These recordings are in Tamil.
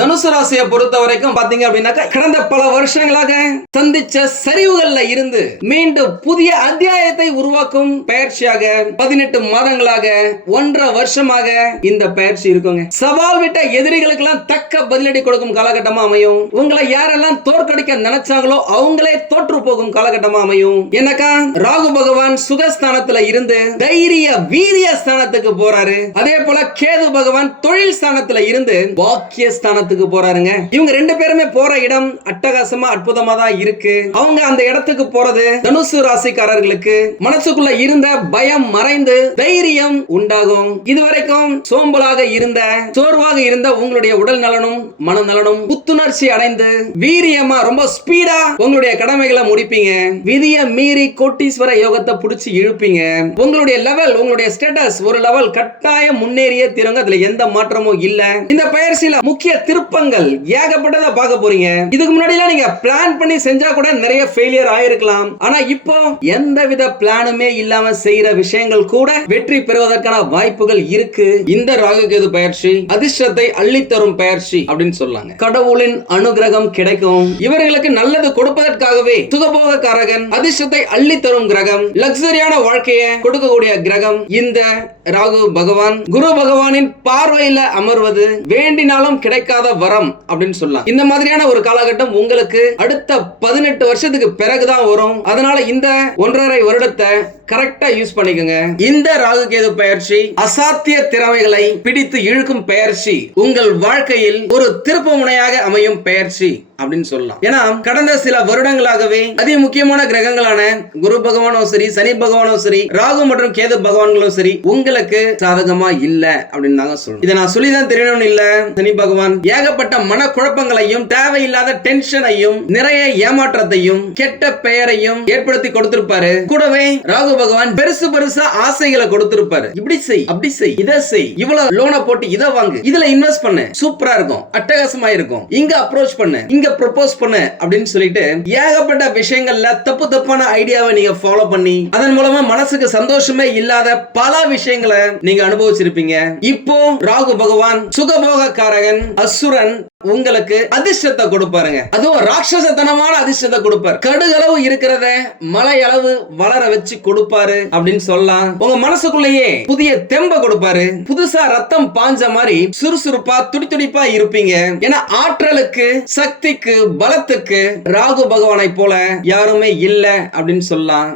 தனுசு ராசியை பொறுத்த வரைக்கும் பாத்தீங்க அப்படின்னாக்கா கடந்த பல வருஷங்களாக சந்திச்ச சரிவுகள்ல இருந்து மீண்டும் புதிய அத்தியாயத்தை உருவாக்கும் பயிற்சியாக பதினெட்டு மாதங்களாக ஒன்றரை வருஷமாக இந்த பயிற்சி இருக்குங்க. சவால் விட்ட எதிரிகளுக்கெல்லாம் தக்க பதிலடி கொடுக்கும் காலகட்டமா அமையும். உங்களை யாரெல்லாம் தோற்கடிக்க நினைச்சாங்களோ அவங்களே தோற்று போகும் காலகட்டமா அமையும். என்னக்கா ராகு பகவான் சுகஸ்தானத்துல இருந்து தைரிய வீரிய ஸ்தானத்துக்கு போறாரு. அதே போல கேது பகவான் தொழில் ஸ்தானத்துல இருந்து பாக்கிய ஸ்தானத்துக்கு போறாருங்க. இவங்க ரெண்டு பேருமே போற இடம் அட்டகாசமா அற்புதமா தான் இருக்கு. அவங்க அந்த இடத்துக்கு போறது தனுசு ராசிக்காரர்களுக்கு மனசுக்குள்ள இருந்த பயம் மறைந்து தைரியம் உண்டாகும். இதுவரைக்கும் சோம்பலாக இருந்த சோர்வாக இருந்த உங்களுடைய உடல் நலனும் மனநலனும் புத்துணர்ச்சி அடைந்து வீரியமா ரொம்ப ஸ்பீடா உங்களுடைய கடமைகளை முடிப்பீங்க. விதிய மீறி கோட்டீஸ்வர யோகத்தை புடிச்சு இழுப்பீங்க. உங்களுடைய லெவல் உங்களுடைய ஸ்டேட்டஸ் ஒரு லெவல் கட்டாயம் முன்னேறிய திறங்க அதுல எந்த மாற்றமும் இல்ல. இந்த பயிற்சியில முக்கிய திருப்பங்கள் ஏகப்பட்டதை பார்க்க போறீங்க. இதுக்கு முன்னாடி நீங்க பிளான் பண்ணி செஞ்சா கூட நிறைய ஃபெயிலியர் ஆயிருக்கலாம். ஆனா இப்போ எந்த வித பிளானுமே இல்லாம செய்யற விஷயங்கள் கூட வெற்றி பெறுவதற்கான வாய்ப்புகள் இருக்கு. இந்த ராகுகேது பயிற்சி அதிர்ஷ்டத்தை அள்ளித்தரும் பயிற்சி அப்படின்னு சொல்லாங்க. கடவுளின் அனுகிரகம் கிடைக்கும். இவர்களுக்கு நல்லது கொடுப்பதற்காகவே சுகபோக காரகன் அதிர்ஷ்டத்தை அள்ளித்தரும் கிரகம் லக்ஸரியான வாழ்க்கையை கொடுக்கக்கூடிய கிரகம் இந்த ராகு பகவான். குரு பகவானின் பார்வையில அமர்வது வேண்டினாலும் கிடைக்காத வரம் அப்படின்னு சொல்லலாம். இந்த மாதிரியான ஒரு காலகட்டம் உங்களுக்கு அடுத்த பதினெட்டு வருஷத்துக்கு பிறகுதான் வரும். அதனால இந்த ஒன்றரை வருடத்தை கரெக்டா யூஸ் பண்ணிக்கோங்க. இந்த ராகு கேது பயிற்சி அசாத்திய திறமைகளை பிடித்து இழுக்கும் பயிற்சி உங்கள் வாழ்க்கையில் ஒரு திருப்பு முனையாக அமையும் பயிற்சி. அப்படின்னு சொல்லலாம். ஏன்னா கடந்த சில வருடங்களாகவே அதி முக்கியமான கிரகங்களான குரு பகவானும் சரி சனி பகவானும் சரி ராகு மற்றும் கேது பகவான்களும் சரி உங்களுக்கு சாதகமா இல்ல அப்படின்னு தாங்க சொல்லணும். இதை நான் சொல்லிதான் தெரியணும்னு இல்ல. சனி பகவான் ஏகப்பட்ட மனக்குழப்பங்களையும் தேவையில்லாத டென்ஷனையும் நிறைய ஏமாற்றத்தையும் கெட்ட பெயரையும் ஏற்படுத்தி கொடுத்திருப்பாரு. கூடவே ராகு பகவான் பெருசு பெருசா ஆசைகளை கொடுத்திருப்பாரு. இப்படி செய் அப்படி செய் இதை செய் இவ்வளவு லோனை போட்டு இதை வாங்கு. இதுல இன்வெஸ்ட் பண்ணு. சூப்பரா இருக்கும். அட்டகாசமா இருக்கும். இங்க அப்ரோச் பண்ணு. இங்க ப்ரொபோஸ் பண்ணு அப்படின்னு சொல்லிட்டு ஏகப்பட்ட விஷயங்கள்ல தப்பு தப்பான ஐடியாவை நீங்க ஃபாலோ பண்ணி அதன் மூலமா மனசுக்கு சந்தோஷமே இல்லாத பல விஷயங்களை நீங்க அனுபவிச்சிருப்பீங்க. இப்போ ராகு பகவான் சுகபோக காரகன் அசுரன் உங்களுக்கு அதிர்ஷ்டத்தை கொடுப்பாருங்க. அதுவும் ராட்சசத்தனமான அதிர்ஷ்டத்தை கொடுப்பார். கடுகளவு இருக்கிறத மலையளவு வளர வச்சு கொடுப்பாரு அப்படின்னு சொல்லலாம். உங்க மனசுக்குள்ளேயே புதிய தெம்ப கொடுப்பாரு. புதுசா ரத்தம் பாஞ்ச மாதிரி சுறுசுறுப்பா துடி துடிப்பா இருப்பீங்க. ஏன்னா ஆற்றலுக்கு சக்திக்கு பலத்துக்கு ராகு பகவானை போல யாருமே இல்ல அப்படின்னு சொல்லலாம்.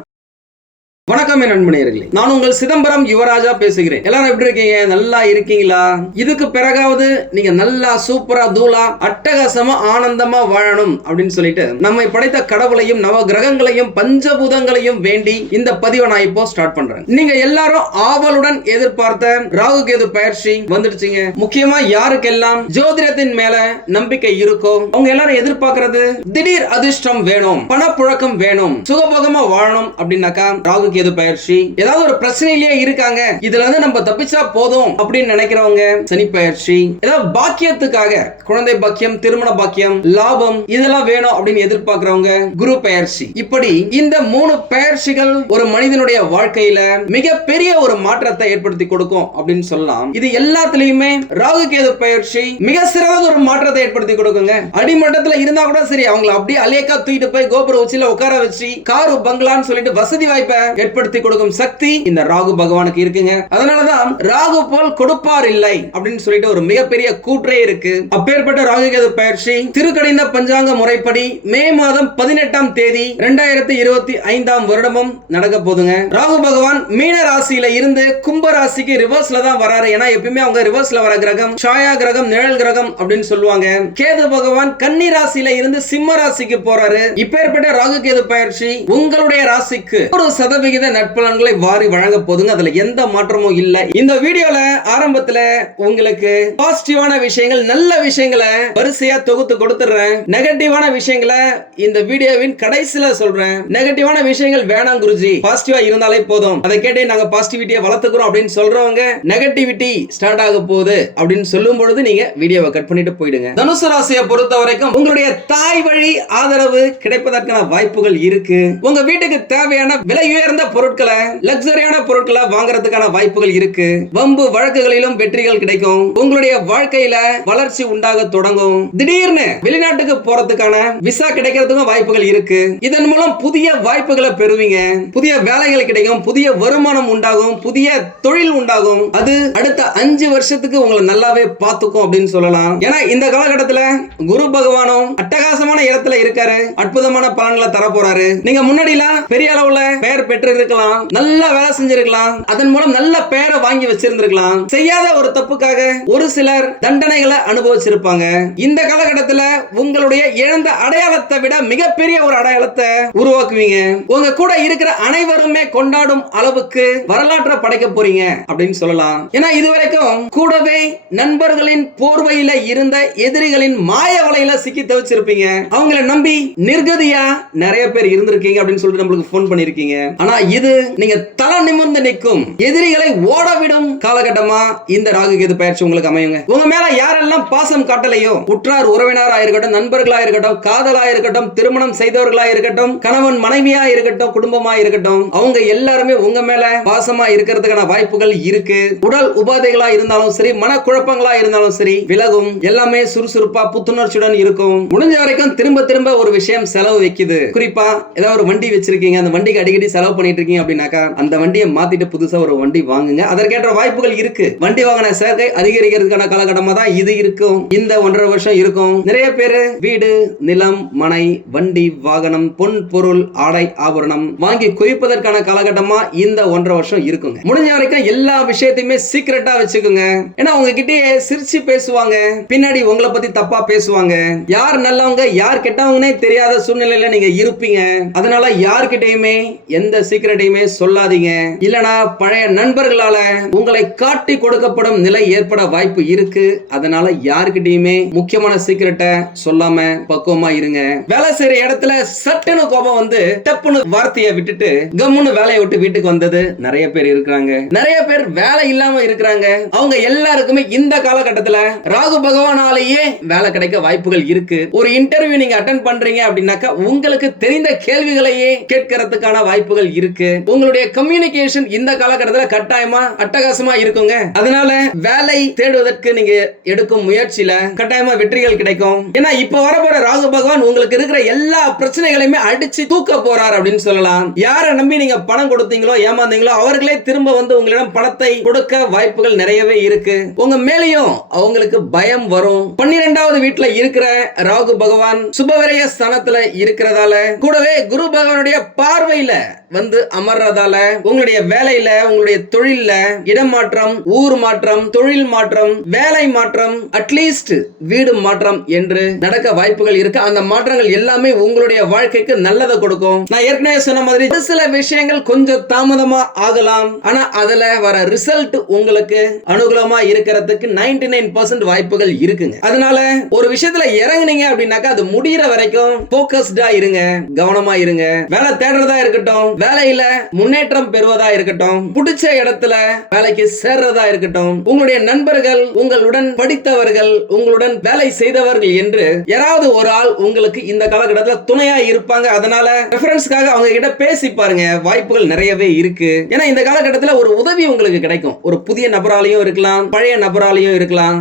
வணக்கம் என் நண்பனேர்களே நான் உங்கள் சிதம்பரம் யுவராஜா பேசுகிறேன். எல்லாரும் எப்படி இருக்கீங்க? நல்லா இருக்கீங்களா? இதுக்கு பிறகாவது நீங்க நல்லா சூப்பரா தூளா அட்டகாசமா ஆனந்தமா வாழணும் அப்படின்னு சொல்லிட்டு நம்மை படைத்த கடவுளையும் நவ கிரகங்களையும் பஞ்சபூதங்களையும் வேண்டி இந்த பதிவை நான் இப்போ ஸ்டார்ட் பண்றேன். நீங்க எல்லாரும் ஆவலுடன் எதிர்பார்த்த ராகு கேது பயிற்சி வந்துடுச்சுங்க. முக்கியமா யாருக்கெல்லாம் ஜோதிடத்தின் மேல நம்பிக்கை இருக்கோ அவங்க எல்லாரும் எதிர்பார்க்கறது திடீர் அதிர்ஷ்டம் வேணும் பணப்புழக்கம் வேணும் சுகபோகமா வாழணும் அப்படின்னாக்கா ராகு கேது பயிற்சி? ஏதாவது ஒரு பிரச்சனையிலேயே இருக்காங்க. இதுல இருந்து நம்ம தப்பிச்சா போதும் அப்படின்னு நினைக்கிறவங்க சனி பயிற்சி. ஏதாவது பாக்கியத்துக்காக குழந்தை பாக்கியம் திருமண பாக்கியம் லாபம் இதெல்லாம் வேணும் அப்படின்னு எதிர்பார்க்கிறவங்க குரு பயிற்சி. இப்படி இந்த மூணு பயிற்சிகள் ஒரு மனிதனுடைய வாழ்க்கையில மிகப்பெரிய ஒரு மாற்றத்தை ஏற்படுத்தி கொடுக்கும் அப்படின்னு சொல்லலாம். இது எல்லாத்துலயுமே ராகு கேது பயிற்சி மிக சிறந்த ஒரு மாற்றத்தை ஏற்படுத்தி கொடுக்குங்க. அடிமட்டத்துல இருந்தா கூட சரி அவங்களை அப்படியே அலேக்கா தூக்கிட்டு போய் கோபுர உச்சியில உட்கார வச்சு காரு பங்களான்னு சொல்லிட்டு வசதி வாய்ப்பை ஏற்படுத்தி கொடுக்கும் சக்தி இந்த ராகு பகவானுக்கு இருக்குங்க. அதனாலதான் ராகு போல் கொடுப்பார் இல்லை அப்படின்னு சொல்லிட்டு ஒரு மிகப்பெரிய கூற்றே இருக்கு. அப்பேற்பட்ட ராகு கேது பயிற்சி திருக்கடைந்த பஞ்சாங்க முறைப்படி மே மாதம் பதினெட்டாம் தேதி இரண்டாயிரத்தி இருபத்தி ஐந்தாம் வருடமும் நடக்க போதுங்க. ராகு பகவான் மீன ராசியில இருந்து கும்ப ராசிக்கு ரிவர்ஸ்ல தான் வராரு. ஏன்னா எப்பயுமே அவங்க ரிவர்ஸ்ல வர கிரகம் சாயா கிரகம் நிழல் கிரகம் அப்படின்னு சொல்லுவாங்க. கேது பகவான் கன்னி ராசியில இருந்து சிம்ம ராசிக்கு போறாரு. இப்பேற்பட்ட ராகு கேது பயிற்சி உங்களுடைய ராசிக்கு ஒரு சதவிகித நட்பலன்களை வாரி வழங்க போதுங்க. அதுல எந்த மாற்றமும் இல்லை. இந்த வீடியோல ஆரம்பத்துல உங்களுக்கு பாசிட்டிவான விஷயங்கள் நல்ல விஷயங்களை வரிசையா தொகுத்து கொடுத்துறேன். நெகட்டிவான விஷயங்களை இந்த வீடியோவின் கடைசியில சொல்றேன். நெகட்டிவான விஷயங்கள் வேணாம் குருஜி. பாசிட்டிவா இருந்தாலே போதும். அதை கேட்டே நாங்க பாசிட்டிவிட்டியை வளர்த்துக்கிறோம் அப்படின்னு சொல்றவங்க நெகட்டிவிட்டி ஸ்டார்ட் ஆக போகுது அப்படின்னு சொல்லும் பொழுது நீங்க வீடியோவை கட் பண்ணிட்டு போயிடுங்க. தனுசு ராசியை பொறுத்த வரைக்கும் உங்களுடைய தாய் வழி ஆதரவு கிடைப்பதற்கான வாய்ப்புகள் இருக்கு. உங்க வீட்டுக்கு தேவையான விலை உயர்ந்த உயர்ந்த பொருட்களை லக்ஸரியான பொருட்களை வாங்குறதுக்கான வாய்ப்புகள் இருக்கு? வம்பு வழக்குகளிலும் வெற்றிகள் கிடைக்கும். உங்களுடைய வாழ்க்கையில வளர்ச்சி உண்டாக தொடங்கும். திடீர்னு வெளிநாட்டுக்கு போறதுக்கான விசா கிடைக்கிறதுக்கும் வாய்ப்புகள் இருக்கு. இதன் மூலம் புதிய வாய்ப்புகளை பெறுவீங்க. புதிய வேலைகள் கிடைக்கும். புதிய வருமானம் உண்டாகும். புதிய தொழில் உண்டாகும். அது அடுத்த அஞ்சு வருஷத்துக்கு உங்களை நல்லாவே பார்த்துக்கும் அப்படின்னு சொல்லலாம். ஏன்னா இந்த காலகட்டத்துல குரு பகவானும் அட்டகாசமான இடத்துல இருக்காரு. அற்புதமான பலன்களை தர போறாரு நீங்க முன்னாடி பெரிய அளவுல பெயர் பெற்று இருக்கலாம் நல்லா வேலை செஞ்சிருக்கலாம் அதன் மூலம் நல்ல பெயரை வாங்கி வச்சிருந்திருக்கலாம். செய்யாத ஒரு தப்புக்காக ஒரு சிலர் தண்டனைகளை அனுபவிச்சிருப்பாங்க. இந்த காலகட்டத்துல உங்களுடைய இழந்த அடையாளத்தை விட மிகப்பெரிய ஒரு அடையாளத்தை உருவாக்குவீங்க. உங்க கூட இருக்கிற அனைவருமே கொண்டாடும் அளவுக்கு வரலாற்றை படைக்க போறீங்க அப்படின்னு சொல்லலாம். ஏன்னா இதுவரைக்கும் கூடவே நண்பர்களின் போர்வையில இருந்த எதிரிகளின் மாய வலையில சிக்கி தவிச்சிருப்பீங்க. அவங்கள நம்பி நிர்கதியா நிறைய பேர் இருந்திருக்கீங்க அப்படின்னு சொல்லிட்டு நம்மளுக்கு போன் பண்ணிருக்கீங்க ஆனா இது நீங்க தலை நிமிர்ந்து நிற்கும். எதிரிகளை ஓடவிடும் காலகட்டமா இந்த ராகு கேது பயிற்சி உங்களுக்கு அமையுங்க. உங்க மேல யாரெல்லாம் பாசம் காட்டலையோ உற்றார் உறவினரா இருக்கட்டும் நண்பர்களா இருக்கட்டும் காதலா இருக்கட்டும் திருமணம் செய்தவர்களா இருக்கட்டும் கணவன் மனைவியா இருக்கட்டும் குடும்பமா இருக்கட்டும் அவங்க எல்லாருமே உங்க மேல பாசமா இருக்கிறதுக்கான வாய்ப்புகள் இருக்கு. உடல் உபாதைகளா இருந்தாலும் சரி மனக்குழப்பங்களா இருந்தாலும் சரி விலகும் எல்லாமே சுறுசுறுப்பா புத்துணர்ச்சியுடன் இருக்கும். முடிஞ்ச வரைக்கும் திரும்ப திரும்ப ஒரு விஷயம் செலவு வைக்குது. குறிப்பா ஏதாவது ஒரு வண்டி வச்சிருக்கீங்க அந்த வண்டிக்கு அடிக்கடி செலவு பண்ணி பண்ணிட்டு இருக்கீங்க அப்படின்னாக்கா அந்த வண்டியை மாத்திட்டு புதுசா ஒரு வண்டி வாங்குங்க. அதற்கேற்ற வாய்ப்புகள் இருக்கு. வண்டி வாங்கின சேர்க்கை அதிகரிக்கிறதுக்கான காலகட்டமா தான் இது இருக்கும். இந்த ஒன்றரை வருஷம் இருக்கும். நிறைய பேரு வீடு நிலம் மனை வண்டி வாகனம் பொன் பொருள் ஆடை ஆபரணம் வாங்கி குவிப்பதற்கான காலகட்டமா இந்த ஒன்றரை வருஷம் இருக்குங்க. முடிஞ்ச வரைக்கும் எல்லா விஷயத்தையுமே சீக்கிரட்டா வச்சுக்கோங்க. ஏன்னா உங்ககிட்டயே சிரிச்சு பேசுவாங்க. பின்னாடி உங்களை பத்தி தப்பா பேசுவாங்க. யார் நல்லவங்க யார் கெட்டவங்கன்னே தெரியாத சூழ்நிலையில நீங்க இருப்பீங்க. அதனால யார்கிட்டயுமே எந்த இருக்கிறதையுமே சொல்லாதீங்க. இல்லனா பழைய நண்பர்களால உங்களை காட்டி கொடுக்கப்படும் நிலை ஏற்பட வாய்ப்பு இருக்கு. அதனால யாருக்கிட்டையுமே முக்கியமான சீக்கிரட்டை சொல்லாம பக்குவமா இருங்க. வேலை செய்யற இடத்துல சட்டுன்னு கோபம் வந்து டப்புன்னு வார்த்தையை விட்டுட்டு கம்முன்னு வேலையை விட்டு வீட்டுக்கு வந்தது நிறைய பேர் இருக்கிறாங்க. நிறைய பேர் வேலை இல்லாம இருக்கிறாங்க. அவங்க எல்லாருக்குமே இந்த காலகட்டத்துல ராகு பகவானாலேயே வேலை கிடைக்க வாய்ப்புகள் இருக்கு. ஒரு இன்டர்வியூ நீங்க அட்டன் பண்றீங்க அப்படின்னாக்கா உங்களுக்கு தெரிந்த கேள்விகளையே கேட்கறதுக்கான வாய்ப்புகள் இருக்கு. இருக்கு. உங்களுடைய கம்யூனிகேஷன் இந்த காலகட்டத்தில் கட்டாயமா அட்டகாசமா இருக்குங்க. அதனால வேலை தேடுவதற்கு நீங்க எடுக்கும் முயற்சியில கட்டாயமா வெற்றிகள் கிடைக்கும். ஏன்னா இப்ப வரப்போற ராகு பகவான் உங்களுக்கு இருக்கிற எல்லா பிரச்சனைகளையுமே அடிச்சு தூக்க போறார் அப்படின்னு சொல்லலாம். யாரை நம்பி நீங்க பணம் கொடுத்தீங்களோ ஏமாந்தீங்களோ அவர்களே திரும்ப வந்து உங்களிடம் பணத்தை கொடுக்க வாய்ப்புகள் நிறையவே இருக்கு. உங்க மேலையும் அவங்களுக்கு பயம் வரும். பன்னிரெண்டாவது வீட்டுல இருக்கிற ராகு பகவான் சுபவரைய ஸ்தானத்துல இருக்கிறதால கூடவே குரு பகவானுடைய பார்வையில வந்து அமர்றதால உங்களுடைய வேலையில உங்களுடைய தொழில்ல இடம் மாற்றம் ஊர் மாற்றம் தொழில் மாற்றம் வேலை மாற்றம் அட்லீஸ்ட் வீடு மாற்றம் என்று நடக்க வாய்ப்புகள் இருக்கு. அந்த மாற்றங்கள் எல்லாமே உங்களுடைய வாழ்க்கைக்கு நல்லதை கொடுக்கும். நான் ஏற்கனவே சொன்ன மாதிரி ஒரு சில விஷயங்கள் கொஞ்சம் தாமதமா ஆகலாம். ஆனா அதுல வர ரிசல்ட் உங்களுக்கு அனுகூலமா இருக்கிறதுக்கு நைன்டி நைன் பர்சன்ட் வாய்ப்புகள் இருக்குங்க. அதனால ஒரு விஷயத்துல இறங்குனீங்க அப்படின்னாக்கா அது முடியிற வரைக்கும் போக்கஸ்டா இருங்க. கவனமா இருங்க. வேலை தேடுறதா இருக்கட்டும். வேலை வேலையில முன்னேற்றம் பெறுவதா இருக்கட்டும் பிடிச்ச இடத்துல வேலைக்கு சேர்றதா இருக்கட்டும் உங்களுடைய நண்பர்கள் உங்களுடன் படித்தவர்கள் உங்களுடன் வேலை செய்தவர்கள் என்று யாராவது ஒரு ஆள் உங்களுக்கு இந்த காலகட்டத்தில் துணையா இருப்பாங்க. அதனால ரெஃபரன்ஸ்க்காக அவங்க கிட்ட பேசி பாருங்க. வாய்ப்புகள் நிறையவே இருக்கு. ஏன்னா இந்த காலகட்டத்தில் ஒரு உதவி உங்களுக்கு கிடைக்கும். ஒரு புதிய நபராலையும் இருக்கலாம் பழைய நபராலையும் இருக்கலாம்.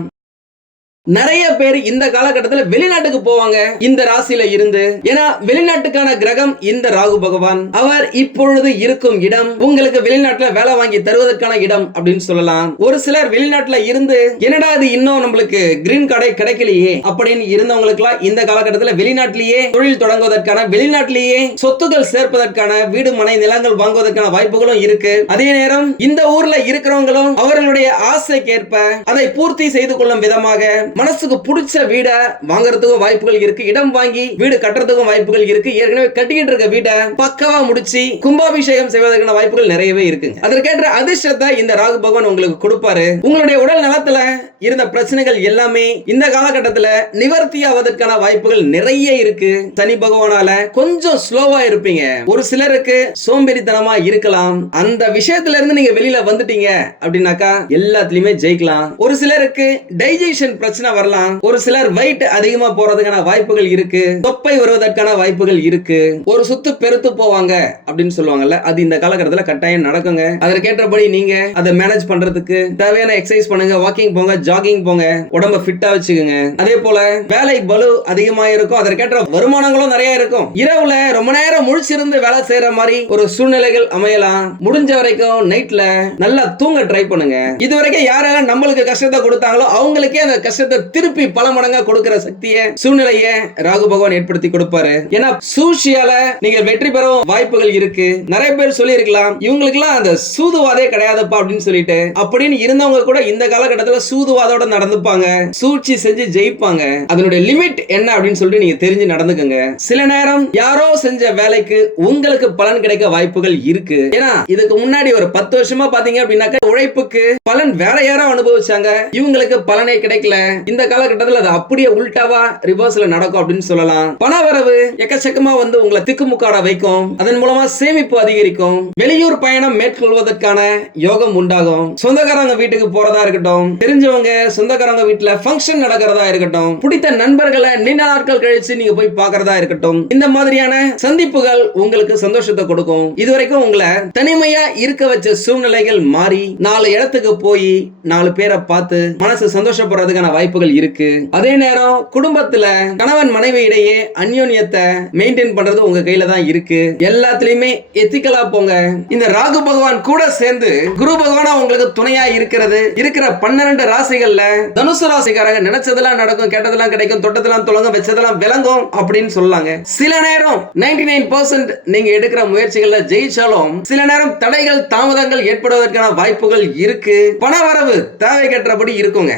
நிறைய பேர் இந்த காலகட்டத்தில் வெளிநாட்டுக்கு போவாங்க. இந்த ராசியில இருந்து. ஏன்னா வெளிநாட்டுக்கான கிரகம் இந்த ராகு பகவான். அவர் இப்பொழுது இருக்கும் இடம் உங்களுக்கு வெளிநாட்டுல வேலை வாங்கி தருவதற்கான இடம் அப்படின்னு சொல்லலாம். ஒரு சிலர் வெளிநாட்டுல இருந்து என்னடா இது இன்னும் நம்மளுக்கு கிரீன் கார்டை கிடைக்கலையே அப்படின்னு இருந்தவங்களுக்குலாம் இந்த காலகட்டத்தில் வெளிநாட்டிலேயே தொழில் தொடங்குவதற்கான வெளிநாட்டிலேயே சொத்துக்கள் சேர்ப்பதற்கான வீடு மனை நிலங்கள் வாங்குவதற்கான வாய்ப்புகளும் இருக்கு. அதே நேரம் இந்த ஊர்ல இருக்கிறவங்களும் அவர்களுடைய ஆசைக்கேற்ப அதை பூர்த்தி செய்து கொள்ளும் விதமாக மனசுக்கு பிடிச்ச வீடை வாங்குறதுக்கும் வாய்ப்புகள் இருக்கு. இடம் வாங்கி வீடு கட்டுறதுக்கும் வாய்ப்புகள் இருக்கு. ஏற்கனவே கட்டிக்கிட்டு இருக்க வீட்டை பக்கவா முடிச்சு கும்பாபிஷேகம் செய்வதற்கான வாய்ப்புகள் நிறையவே இருக்குங்க. அதற்கேற்ற அதிர்ஷ்டத்தை இந்த ராகு பகவான் உங்களுக்கு கொடுப்பாரு. உங்களுடைய உடல் நலத்துல இருந்த பிரச்சனைகள் எல்லாமே இந்த காலகட்டத்துல நிவர்த்தி ஆவதற்கான வாய்ப்புகள் நிறைய இருக்கு. சனி பகவானால கொஞ்சம் ஸ்லோவா இருப்பீங்க. ஒரு சிலருக்கு சோம்பேறித்தனமா இருக்கலாம். அந்த விஷயத்துல இருந்து நீங்க வெளியில வந்துட்டீங்க அப்படின்னாக்கா எல்லாத்துலயுமே ஜெயிக்கலாம். ஒரு சிலருக்கு டைஜஷன் பிரச்சனை பிரச்சனை வரலாம். ஒரு சிலர் வெயிட் அதிகமா போறதுக்கான வாய்ப்புகள் இருக்கு. தொப்பை வருவதற்கான வாய்ப்புகள் இருக்கு. ஒரு சுத்து பெருத்து போவாங்க அப்படின்னு சொல்லுவாங்கல்ல அது இந்த காலகட்டத்துல கட்டாயம் நடக்குங்க. அதற்கேற்றபடி நீங்க அதை மேனேஜ் பண்றதுக்கு தேவையான எக்ஸசைஸ் பண்ணுங்க வாக்கிங் போங்க ஜாகிங் போங்க உடம்ப ஃபிட்டா வச்சுக்கோங்க. அதே போல வேலை பலு அதிகமா இருக்கும் அதற்கேற்ற வருமானங்களும் நிறைய இருக்கும். இரவுல ரொம்ப நேரம் முழிச்சிருந்து வேலை செய்யற மாதிரி ஒரு சூழ்நிலைகள் அமையலாம். முடிஞ்ச வரைக்கும் நைட்ல நல்லா தூங்க ட்ரை பண்ணுங்க. இது வரைக்கும் யாரெல்லாம் நம்மளுக்கு கஷ்டத்தை கொடுத்தாங்களோ அவங்களுக்கே அந்த கஷ்டத்தை திருப்பி பல மடங்கா கொடுக்கிற சக்தியை சூழ்நிலையை ராகு பகவான் ஏற்படுத்தி கொடுப்பாரு. ஏன்னா சூழ்ச்சியால நீங்க வெற்றி பெறவும் வாய்ப்புகள் இருக்கு. நிறைய பேர் சொல்லி இருக்கலாம் இவங்களுக்குலாம் அந்த சூதுவாதே கிடையாதுப்பா அப்படின்னு சொல்லிட்டு. அப்படின்னு இருந்தவங்க கூட இந்த காலகட்டத்துல சூதுவாதோட நடந்துப்பாங்க. சூழ்ச்சி செஞ்சு ஜெயிப்பாங்க. அதனுடைய லிமிட் என்ன அப்படின்னு சொல்லிட்டு நீங்க தெரிஞ்சு நடந்துக்கங்க. சில நேரம் யாரோ செஞ்ச வேலைக்கு உங்களுக்கு பலன் கிடைக்க வாய்ப்புகள் இருக்கு. ஏன்னா இதுக்கு முன்னாடி ஒரு பத்து வருஷமா பாத்தீங்க அப்படின்னாக்க உழைப்புக்கு பலன் வேற யாரோ அனுபவிச்சாங்க. இவங்களுக்கு பலனே கிடைக்கல. இந்த காலகட்டத்தில் அது அப்படியே உல்டாவா ரிவர்ஸ்ல நடக்கும் அப்படின்னு சொல்லலாம். பண வரவு எக்கச்சக்கமா வந்து உங்களை திக்குமுக்காட வைக்கும். அதன் மூலமா சேமிப்பு அதிகரிக்கும். வெளியூர் பயணம் மேற்கொள்வதற்கான யோகம் உண்டாகும். சொந்தக்காரங்க வீட்டுக்கு போறதா இருக்கட்டும். தெரிஞ்சவங்க சொந்தக்காரங்க வீட்டுல ஃபங்க்ஷன் நடக்கிறதா இருக்கட்டும். பிடித்த நண்பர்களை நீண்ட நாட்கள் கழிச்சு நீங்க போய் பாக்குறதா இருக்கட்டும். இந்த மாதிரியான சந்திப்புகள் உங்களுக்கு சந்தோஷத்தை கொடுக்கும். இதுவரைக்கும் உங்களை தனிமையா இருக்க வச்ச சூழ்நிலைகள் மாறி நாலு இடத்துக்கு போய் நாலு பேரை பார்த்து மனசு சந்தோஷப்படுறதுக்கான வாய்ப்புகள் இருக்கு. அதே நேரம் குடும்பத்துல கணவன் மனைவி இடையே அந்யோன்யத்தை மெயின்டைன் பண்றது உங்க கையில தான் இருக்கு. எல்லாத்துலயுமே எத்திக்கலா போங்க. இந்த ராகு பகவான் கூட சேர்ந்து குரு பகவானா உங்களுக்கு துணையா இருக்கிறது. இருக்கிற பன்னிரண்டு ராசிகள்ல தனுசு ராசிக்காரங்க நினைச்சதெல்லாம் நடக்கும் கேட்டதெல்லாம் கிடைக்கும் தொட்டதெல்லாம் தொலங்கும் வச்சதெல்லாம் விளங்கும் அப்படின்னு சொல்லாங்க. சில நேரம் நைன்டி நைன் பர்சன்ட் நீங்க எடுக்கிற முயற்சிகள்ல ஜெயிச்சாலும் சில நேரம் தடைகள் தாமதங்கள் ஏற்படுவதற்கான வாய்ப்புகள் இருக்கு. பண வரவு தேவைக்கற்றபடி இருக்குங்க.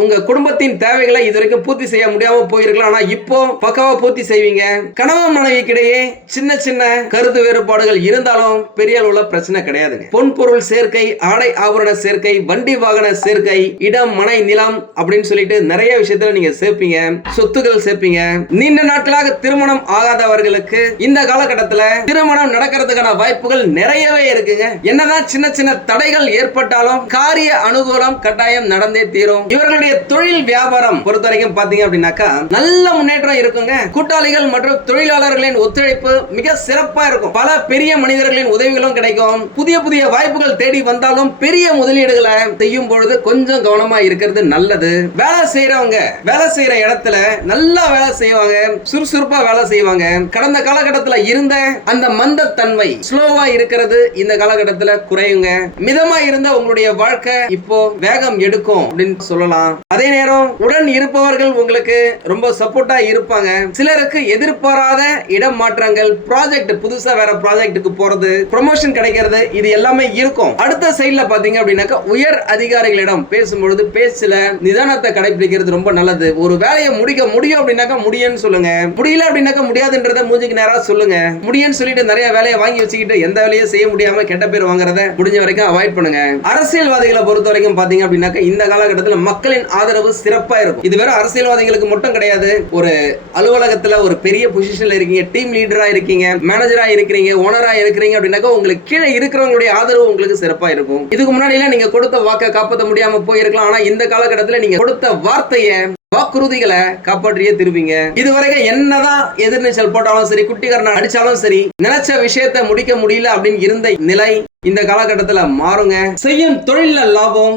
உங்க குடும்பத்தின் தேவைகளை இதுவரைக்கும் பூர்த்தி செய்ய முடியாம போயிருக்கலாம். ஆனா இப்போ பக்காவா பூர்த்தி செய்வீங்க. கணவன் மனைவிக்கிடையே சின்ன சின்ன கருத்து வேறுபாடுகள் இருந்தாலும் பெரிய அளவுல பிரச்சனை கிடையாதுங்க. பொன் பொருள் சேர்க்கை ஆடை ஆபரண சேர்க்கை வண்டி வாகன சேர்க்கை இடம் மனை நிலம் அப்படின்னு சொல்லிட்டு நிறைய விஷயத்துல நீங்க சேர்ப்பீங்க. சொத்துக்கள் சேர்ப்பீங்க. நீண்ட நாட்களாக திருமணம் ஆகாதவர்களுக்கு இந்த காலகட்டத்துல திருமணம் நடக்கிறதுக்கான வாய்ப்புகள் நிறையவே இருக்குங்க. என்னதான் சின்ன சின்ன தடைகள் ஏற்பட்டாலும் காரிய அனுகூலம் கட்டாயம் நடந்தே தீரும். இவர்களுடைய தொழில் வியாபாரம் பொறுத்த வரைக்கும் பாத்தீங்க அப்படின்னாக்கா நல்ல முன்னேற்றம் இருக்குங்க. கூட்டாளிகள் மற்றும் தொழிலாளர்களின் ஒத்துழைப்பு மிக சிறப்பா இருக்கும். பல பெரிய மனிதர்களின் உதவிகளும் கிடைக்கும். புதிய புதிய வாய்ப்புகள் தேடி வந்தாலும் பெரிய முதலீடுகளை செய்யும் பொழுது கொஞ்சம் கவனமா இருக்கிறது நல்லது. வேலை செய்யறவங்க வேலை செய்யற இடத்துல நல்லா வேலை செய்வாங்க சுறுசுறுப்பா வேலை செய்வாங்க. கடந்த காலகட்டத்தில் இருந்த அந்த மந்தத்தன்மை ஸ்லோவா இருக்கிறது இந்த காலகட்டத்தில் குறையுங்க. மிதமா இருந்த உங்களுடைய வாழ்க்கை இப்போ வேகம் எடுக்கும் அப்படின்னு சொல்லலாம். அதே நேரம் உடன் இருப்பவர்கள் உங்களுக்கு ரொம்ப சப்போர்ட்டா இருப்பாங்க. சிலருக்கு எதிர்பாராத இடம் மாற்றங்கள் ப்ராஜெக்ட் புதுசா வேற ப்ராஜெக்ட்டுக்கு போறது ப்ரொமோஷன் கிடைக்கிறது இது எல்லாமே இருக்கும். அடுத்த சைட்ல பாத்தீங்க அப்படின்னாக்கா உயர் அதிகாரிகளிடம் பேசும்பொழுது பேச்சுல நிதானத்தை கடைபிடிக்கிறது ரொம்ப நல்லது. ஒரு வேலையை முடிக்க முடியும் அப்படின்னாக்கா முடியும்னு சொல்லுங்க. முடியல அப்படின்னாக்கா முடியாதுன்றத மூஞ்சிக்கு நேரா சொல்லுங்க. முடியும்னு சொல்லிட்டு நிறைய வேலையை வாங்கி வச்சுக்கிட்டு எந்த வேலையும் செய்ய முடியாம கெட்ட பேர் வாங்குறத முடிஞ்ச வரைக்கும் அவாய்ட் பண்ணுங்க. அரசியல்வாதிகளை பொறுத்த வரைக்கும் பாத்தீங்க அப்படின்னாக்கா இந்த காலகட்டத்தில் மக்களின் ஆதரவு சிறப்பா இருக்கும். இது வெறும் அரசியல்வாதிகளுக்கு மட்டும் கிடையாது. ஒரு அலுவலகத்துல ஒரு பெரிய பொசிஷன்ல இருக்கீங்க டீம் லீடரா இருக்கீங்க மேனேஜரா இருக்கிறீங்க ஓனரா இருக்கிறீங்க அப்படின்னாக்கா உங்களுக்கு கீழே இருக்கிறவங்களுடைய ஆதரவு உங்களுக்கு சிறப்பா இருக்கும். இதுக்கு முன்னாடி நீங்க கொடுத்த வாக்கை காப்பாற்ற முடியாம போயிருக்கலாம். ஆனா இந்த காலகட்டத்தில் நீங்க கொடுத்த வார்த்தையை வாக்குறுதிகளை காப்பாற்றியே திருப்பீங்க இதுவரைக்கும் என்னதான் எதிர்நீச்சல் போட்டாலும் சரி குட்டிகரனை அடிச்சாலும் சரி நினைச்ச விஷயத்தை முடிக்க முடியல அப்படின்னு இருந்த நிலை இந்த காலகட்டத்தில் மாறுங்க. செய்யும் தொழில லாபம்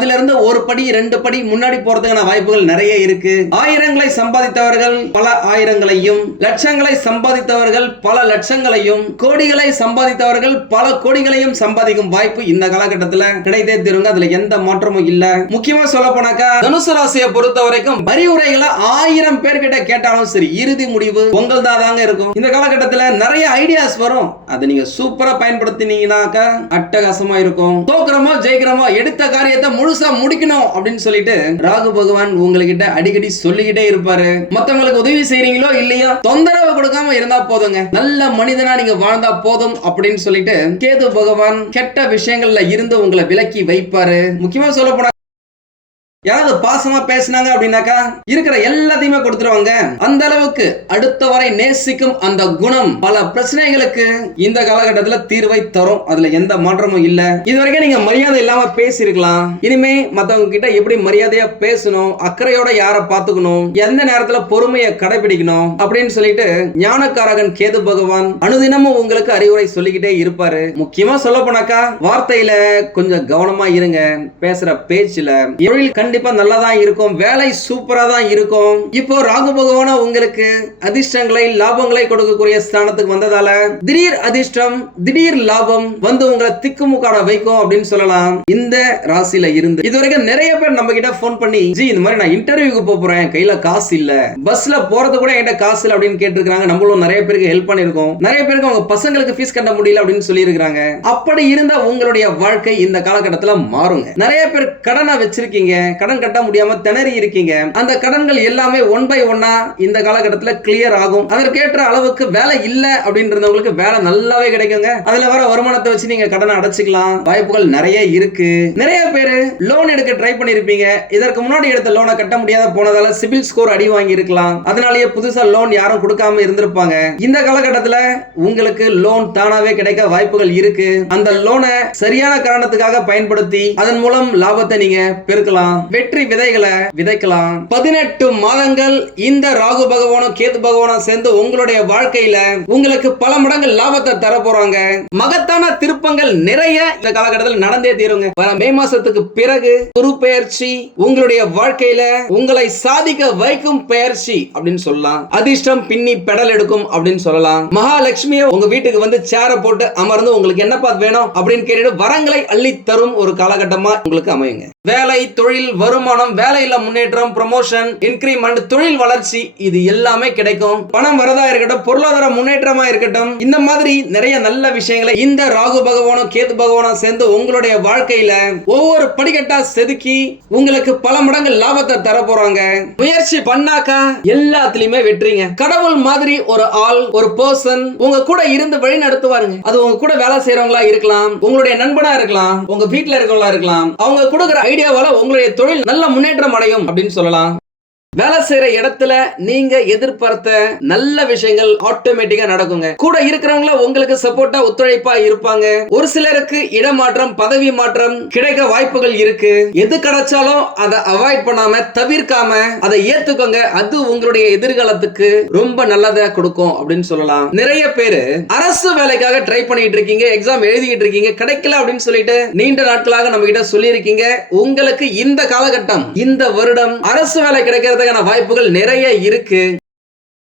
அதுல இருந்து ஒரு படி ரெண்டு படி முன்னாடி போறதுக்கான வாய்ப்புகள் நிறைய இருக்கு. ஆயிரங்களை சம்பாதித்தவர்கள் பல ஆயிரங்களையும் லட்சங்களை சம்பாதித்தவர்கள் பல லட்சங்களையும் கோடிகளை சம்பாதித்தவர்கள் பல கோடிகளையும் சம்பாதிக்கும் வாய்ப்பு இந்த காலகட்டத்தில் கிடைத்தே தீருங்க. அதுல எந்த மாற்றமும் இல்ல. முக்கியமா சொல்ல போனாக்கா தனுசு ராசியை பொறுத்த வரைக்கும் பரிவுரைகளை ஆயிரம் ஆயிரம் பேர்கிட்ட கேட்டாலும் சரி இறுதி முடிவு உங்கள் தாங்க இருக்கும். இந்த காலகட்டத்துல நிறைய ஐடியாஸ் வரும். அதை நீங்க சூப்பரா பயன்படுத்தினீங்கன்னாக்கா அட்டகாசமா இருக்கும். தோக்குறமோ ஜெயிக்கிறோமோ எடுத்த காரியத்தை முழு முழுசா முடிக்கணும் அப்படின்னு சொல்லிட்டு ராகு பகவான் உங்ககிட்ட அடிக்கடி சொல்லிக்கிட்டே இருப்பாரு. மத்தவங்களுக்கு உதவி செய்றீங்களோ இல்லையோ தொந்தரவு கொடுக்காம இருந்தா போதுங்க. நல்ல மனிதனா நீங்க வாழ்ந்தா போதும் அப்படின்னு சொல்லிட்டு கேது பகவான் கெட்ட விஷயங்கள்ல இருந்து உங்களை விலக்கி வைப்பாரு. முக்கியமா சொல்ல போனா யாராவது பாசமா பேசினாங்க அப்படின்னாக்கா இருக்கிற எல்லாத்தையுமே கொடுத்துருவாங்க. அந்த அளவுக்கு அடுத்த வரை நேசிக்கும் அந்த குணம் பல பிரச்சனைகளுக்கு இந்த காலகட்டத்துல தீர்வை தரும். அதுல எந்த மாற்றமும் இல்ல. இது வரைக்கும் நீங்க மரியாதை இல்லாம பேசியிருக்கலாம். இனிமே மத்தவங்க கிட்ட எப்படி மரியாதையா பேசணும் அக்கறையோட யார பாத்துக்கணும் எந்த நேரத்துல பொறுமையை கடைபிடிக்கணும் அப்படின்னு சொல்லிட்டு ஞானக்காரகன் கேது பகவான் அனுதினமும் உங்களுக்கு அறிவுரை சொல்லிக்கிட்டே இருப்பாரு. முக்கியமா சொல்ல போனாக்கா வார்த்தையில கொஞ்சம் கவனமா இருங்க. பேசுற பேச்சுல தொழில் கண்டிப்பா நல்லா தான் இருக்கும். வேலை சூப்பரா தான் இருக்கும். இப்போ ராகு பகவான உங்களுக்கு அதிர்ஷ்டங்களை லாபங்களை கொடுக்கக்கூடிய ஸ்தானத்துக்கு வந்ததால திடீர் அதிர்ஷ்டம் திடீர் லாபம் வந்து உங்களை திக்குமுக்காட வைக்கும் அப்படின்னு சொல்லலாம். இந்த ராசியில இருந்து இதுவரைக்கும் நிறைய பேர் நம்ம கிட்ட போன் பண்ணி ஜி இந்த மாதிரி நான் இன்டர்வியூக்கு போக போறேன். கையில காசு இல்ல. பஸ்ல போறது கூட என்கிட்ட காசு இல்ல அப்படின்னு கேட்டிருக்காங்க நம்மளும் நிறைய பேருக்கு ஹெல்ப் பண்ணிருக்கோம் நிறைய பேருக்கு அவங்க பசங்களுக்கு ஃபீஸ் கட்ட முடியல அப்படின்னு சொல்லி இருக்காங்க அப்படி இருந்தா உங்களுடைய வாழ்க்கை இந்த காலகட்டத்துல மாறுங்க. நிறைய பேர் கடனை வச்சிருக்கீங்க. கடன் கட்ட முடியாம திணறி இருக்கீங்க. அந்த கடன்கள் எல்லாமே ஒன் பை ஒன்னா இந்த காலகட்டத்தில் கிளியர் ஆகும். அதற்கேற்ற அளவுக்கு வேலை இல்ல அப்படின்றவங்களுக்கு வேலை நல்லாவே கிடைக்குங்க. அதுல வர வருமானத்தை வச்சு நீங்க கடனை அடைச்சிக்கலாம். வாய்ப்புகள் நிறைய இருக்கு. நிறைய பேர் லோன் எடுக்க ட்ரை பண்ணிருப்பீங்க. இதற்கு முன்னாடி எடுத்த லோனை கட்ட முடியாத போனதால சிபில் ஸ்கோர் அடி வாங்கி இருக்கலாம் அதனாலேயே புதுசா லோன் யாரும் கொடுக்காம இருந்திருப்பாங்க. இந்த காலகட்டத்தில் உங்களுக்கு லோன் தானாவே கிடைக்க வாய்ப்புகள் இருக்கு. அந்த லோனை சரியான காரணத்துக்காக பயன்படுத்தி அதன் மூலம் லாபத்தை நீங்க பெருக்கலாம். வெற்றி விதைகளை விதைக்கலாம். பதினெட்டு மாதங்கள் இந்த ராகு பகவானும் கேது பகவானும் சேர்ந்து உங்களுடைய வாழ்க்கையில உங்களுக்கு பல மடங்கு லாபத்தை தர போறாங்க மகத்தான திருப்பங்கள் நிறைய இந்த காலகட்டத்தில் நடந்தே தீருங்க. வர மே மாசத்துக்கு பிறகு குரு பெயர்ச்சி உங்களுடைய வாழ்க்கையில உங்களை சாதிக்க வைக்கும் பெயர்ச்சி அப்படின்னு சொல்லலாம். அதிர்ஷ்டம் பின்னி பெடல் எடுக்கும் அப்படின்னு சொல்லலாம். மகாலட்சுமியை உங்க வீட்டுக்கு வந்து சேர போட்டு அமர்ந்து உங்களுக்கு என்னப்பா வேணும் அப்படின்னு கேட்டுட்டு வரங்களை அள்ளி தரும் ஒரு காலகட்டமா உங்களுக்கு அமையுங்க. வேலை தொழில் வருமானம் வேலையில முன்னேற்றம் ப்ரமோஷன் இன்க்ரீமெண்ட் தொழில் வளர்ச்சி இது எல்லாமே கிடைக்கும். பணம் வரதா இருக்கட்டும் பொருளாதார முன்னேற்றமா இருக்கட்டும் இந்த மாதிரி நிறைய நல்ல விஷயங்களை இந்த ராகு பகவானும் கேது பகவானும் சேர்ந்து உங்களுடைய வாழ்க்கையில ஒவ்வொரு படிக்கட்டா செதுக்கி உங்களுக்கு பல மடங்கு லாபத்தை தர போறாங்க முயற்சி பண்ணாக்கா எல்லாத்துலயுமே வெற்றிங்க. கடவுள் மாதிரி ஒரு ஆள் ஒரு பர்சன் உங்க கூட இருந்து வழி நடத்துவாருங்க. அது உங்க கூட வேலை செய்யறவங்களா இருக்கலாம் உங்களுடைய நண்பனா இருக்கலாம் உங்க வீட்ல இருக்கவங்களா இருக்கலாம் அவங்க கொடுக்குற ஐடியாவால உங்களுடைய தொழில் நல்ல முன்னேற்றம் அடையும் அப்படின்னு சொல்லலாம். வேலை செய்யற இடத்துல நீங்க எதிர்பார்த்த நல்ல விஷயங்கள் ஆட்டோமேட்டிக்கா நடக்குங்க. கூட இருக்கிறவங்கள உங்களுக்கு சப்போர்ட்டா ஒத்துழைப்பா இருப்பாங்க. ஒரு சிலருக்கு இடமாற்றம் பதவி மாற்றம் கிடைக்க வாய்ப்புகள் இருக்கு. எது கிடைச்சாலும் அதை அவாய்ட் பண்ணாம தவிர்க்காம அதை ஏத்துக்கோங்க. அது உங்களுடைய எதிர்காலத்துக்கு ரொம்ப நல்லதா கொடுக்கும் அப்படின்னு சொல்லலாம். நிறைய பேரு அரசு வேலைக்காக ட்ரை பண்ணிட்டு இருக்கீங்க எக்ஸாம் எழுதிட்டு இருக்கீங்க கிடைக்கல அப்படின்னு சொல்லிட்டு நீண்ட நாட்களாக நம்ம கிட்ட சொல்லியிருக்கீங்க. உங்களுக்கு இந்த காலகட்டம் இந்த வருடம் அரசு வேலை கிடைக்கிறதுக்கான வாய்ப்புகள் நிறைய இருக்கு.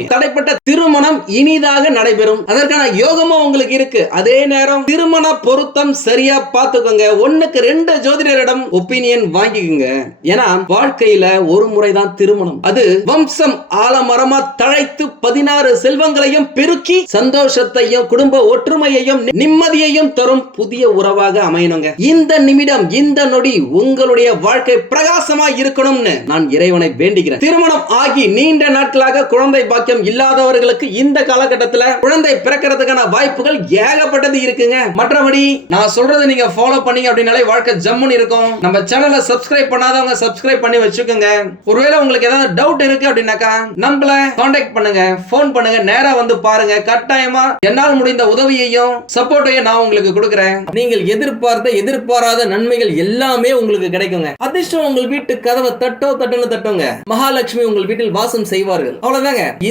தடைப்பட்ட திருமணம் இனிதாக நடைபெறும். அதற்கான யோகமும் உங்களுக்கு இருக்கு. அதே நேரம் திருமண பொருத்தம் சரியா பார்த்துக்கோங்க. ஒண்ணுக்கு ரெண்டு ஜோதிடரிடம் ஒப்பீனியன் வாங்கிக்கோங்க. ஏன்னா வாழ்க்கையில ஒரு முறைதான் திருமணம். அது வம்சம் ஆலமரமா தழைத்து பதினாறு செல்வங்களையும் பெருக்கி சந்தோஷத்தையும் குடும்ப ஒற்றுமையையும் நிம்மதியையும் தரும் புதிய உறவாக அமையணுங்க. இந்த நிமிடம் இந்த நொடி உங்களுடைய வாழ்க்கை பிரகாசமா இருக்கணும்னு நான் இறைவனை வேண்டுகிறேன். திருமணம் ஆகி நீண்ட நாட்களாக குழந்தை பாக்கி பாக்கியம் இல்லாதவர்களுக்கு இந்த காலகட்டத்துல குழந்தை பிறக்கிறதுக்கான வாய்ப்புகள் ஏகப்பட்டது இருக்குங்க. மற்றபடி நான் சொல்றது நீங்க ஃபாலோ பண்ணீங்க அப்படின்னாலே வாழ்க்கை ஜம்முன்னு இருக்கும். நம்ம சேனலை சப்ஸ்கிரைப் பண்ணாதவங்க சப்ஸ்கிரைப் பண்ணி வச்சுக்கோங்க. ஒருவேளை உங்களுக்கு ஏதாவது டவுட் இருக்கு அப்படின்னாக்கா நம்மள காண்டாக்ட் பண்ணுங்க ஃபோன் பண்ணுங்க நேரா வந்து பாருங்க. கட்டாயமா என்னால் முடிந்த உதவியையும் சப்போர்ட்டையும் நான் உங்களுக்கு கொடுக்குறேன். நீங்கள் எதிர்பார்த்த எதிர்பாராத நன்மைகள் எல்லாமே உங்களுக்கு கிடைக்குங்க. அதிர்ஷ்டம் உங்கள் வீட்டு கதவை தட்டோ தட்டுன்னு தட்டுங்க. மகாலட்சுமி உங்கள் வீட்டில் வாசம் செய்வார்கள். அவ்வளவுதாங்க.